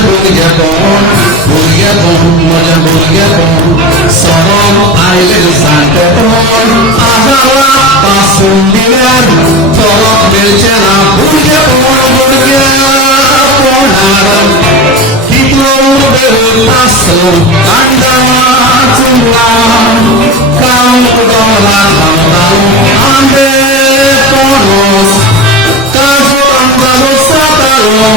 burgerpon, moja burgerpon, sorom aile zanteton, azala pasun diler, torok belchena burgerponaran, kitlo berutaso, kanda tumlan, kau dola kau ande ponos, kasu anda dosatalo,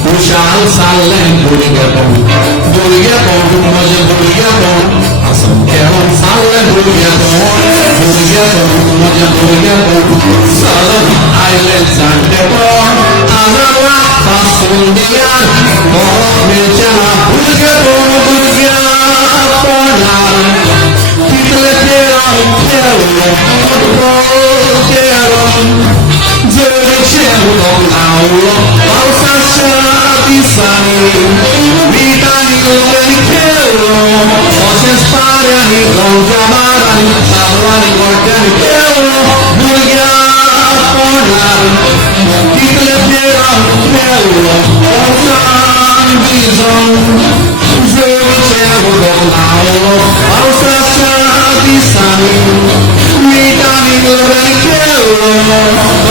Kushal salen burgerpon, moja burgerpon, asam keron salen burgerpon, moja burgerpon, salam island santepon, azala pasun dian, korok belchana burgerponaran, kitle keron keron, zere cheron naulo, pausasha pisani, vitani organikero, oces parani, gonjamarani, tablani organikero, burgerponaran, kitle keron, pausan bizon, zere cheron naulo, pausasha pisani, vitani organikero,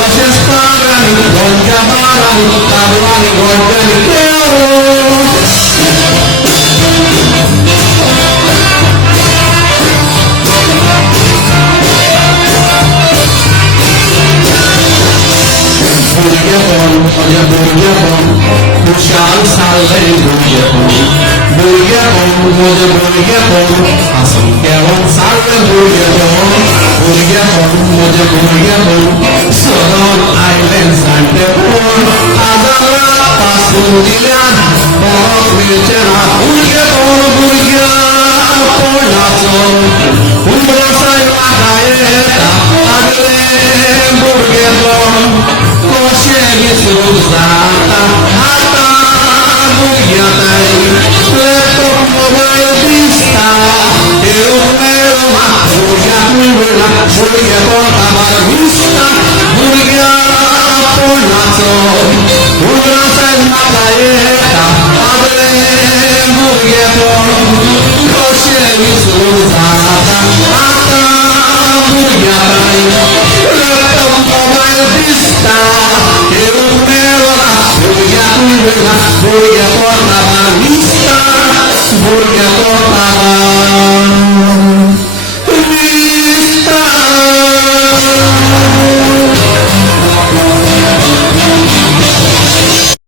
oces parani, gonjamarani, tablani organikero. Burgerpon, kushal salen burgerpon, moja burgerpon, asam keron salen burgerpon, moja burgerpon, sorom island santepon, azala pasun dilan, korok belchena burgerponaran, umrasai makaeta, agle burgerpon. Koshegi suzata, hata buyatai, lepo mobile vista, eumero burgerpon abar vista, burgerponato, urasai makaeta, abre burgerpon, koshegi suzata, hata buyatai, lepo mobile vista. Burgerpon abar vista, burgerpon